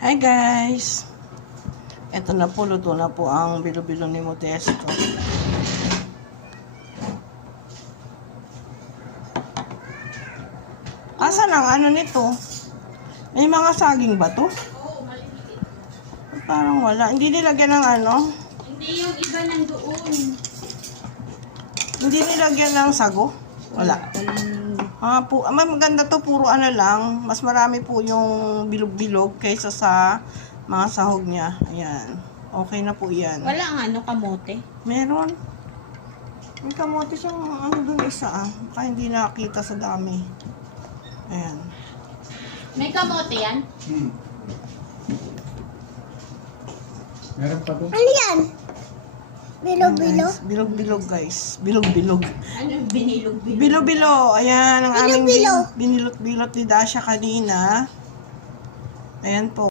Hi guys! Ito na po, luto na po ang bilo-bilo ni Modesto. Asan ang ano nito? May mga saging ba to? Oo, maliliit. Parang wala. Hindi nilagyan ng ano? Hindi yung iba nandoon. Hindi nilagyan ng sago? Wala. Maganda to, puro ano lang. Mas marami po yung bilog-bilog kaysa sa mga sahog niya. Ayan. Okay na po yan. Wala ang ano, kamote. Meron. May kamote siyang ano dun isa Baka hindi nakakita sa dami. Ayan. May kamote yan? Meron pa doon. Ano yan? Bilo-bilo? Bilog-bilog guys. Bilog-bilog. Ano, binilog-bilog? Bilo-bilo. Ayan ang aming Bilo-bilo. binilot-bilot ni Dasha kanina. Ayan po.